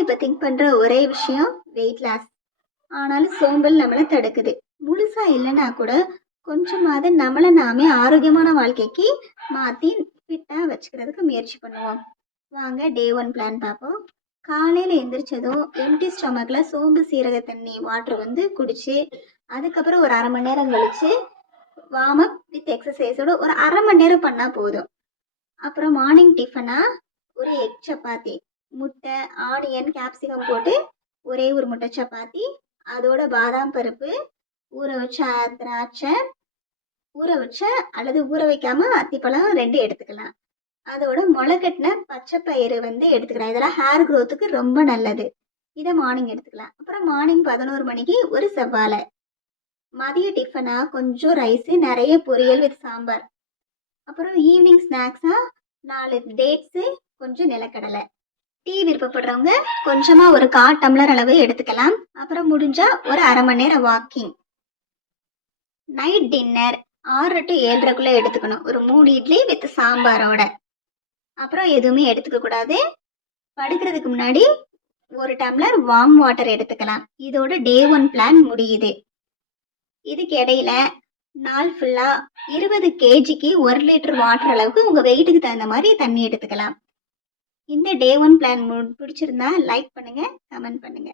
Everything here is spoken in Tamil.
எல்லாரும் இப்ப திங்க் பண்ற ஒரே விஷயம் வெயிட் லாஸ். ஆனாலும் சோம்பல் நம்மள தடுக்குது. முழுசா இல்லைன்னா கூட கொஞ்சமாவது நம்மள நாமே ஆரோக்கியமான வாழ்க்கைக்கு மாத்தி ஃபிட்டா வச்சுக்கிறதுக்கு முயற்சி பண்ணுவோம். வாங்க டே 1 பிளான் பார்ப்போம். காலையில எந்திரிச்சதும் எம்டி ஸ்டொமக்ல சோம்பு சீரக தண்ணி வாட்டர் குடிச்சு, அதுக்கப்புறம் ஒரு 1/2 மணி நேரம் கழிச்சு வார்ம் அப் வித் எக்ஸசைஸோட ஒரு 1/2 மணி நேரம் பண்ணா போதும். அப்புறம் மார்னிங் டிஃபனா ஒரு எக் சப்பாத்தி, முட்டை, ஆனியன், கேப்சிகம் போட்டு ஒரே ஒரு முட்டை சப்பாத்தி, அதோட பாதாம் பருப்பு, ஊற வச்ச திராட்சை, ஊற வச்ச அல்லது ஊற வைக்காம அத்திப்பழம் 2 எடுத்துக்கலாம். அதோட முளைக்கட்டின பச்சை பயிறு எடுத்துக்கலாம். இதெல்லாம் ஹேர் க்ரோத்துக்கு ரொம்ப நல்லது. இதை மார்னிங் எடுத்துக்கலாம். அப்புறம் மார்னிங் 11 மணிக்கு ஒரு செவ்வாழை. மதிய டிஃபனா கொஞ்சம் ரைஸு, நிறைய பொரியல் வித் சாம்பார். அப்புறம் ஈவினிங் ஸ்நாக்ஸா 4 டேட்ஸு, கொஞ்சம் நிலக்கடலை. டீ விருப்பப்படுறவங்க கொஞ்சமா ஒரு 1/4 டம்ளர் அளவு எடுத்துக்கலாம். அப்புறம் முடிஞ்சா ஒரு 1/2 மணி நேரம் வாக்கிங். நைட் டின்னர் 6 to 7:30 எடுத்துக்கணும். ஒரு 3 இட்லி வித் சாம்பாரோட. அப்புறம் எதுவுமே எடுத்துக்க கூடாது. படுக்கிறதுக்கு முன்னாடி ஒரு டம்ளர் வார்ம் வாட்டர் எடுத்துக்கலாம். இதோட டே 1 பிளான் முடியுது. இதுக்கு இடையில நாள் ஃபுல்லா 20 kgக்கு 1 லிட்டர் வாட்டர் அளவுக்கு உங்க வெயிட்டுக்கு தகுந்த மாதிரி தண்ணி எடுத்துக்கலாம். இந்த டே 1 பிளான் பிடிச்சிருந்தா லைக் பண்ணுங்க, கமெண்ட் பண்ணுங்க.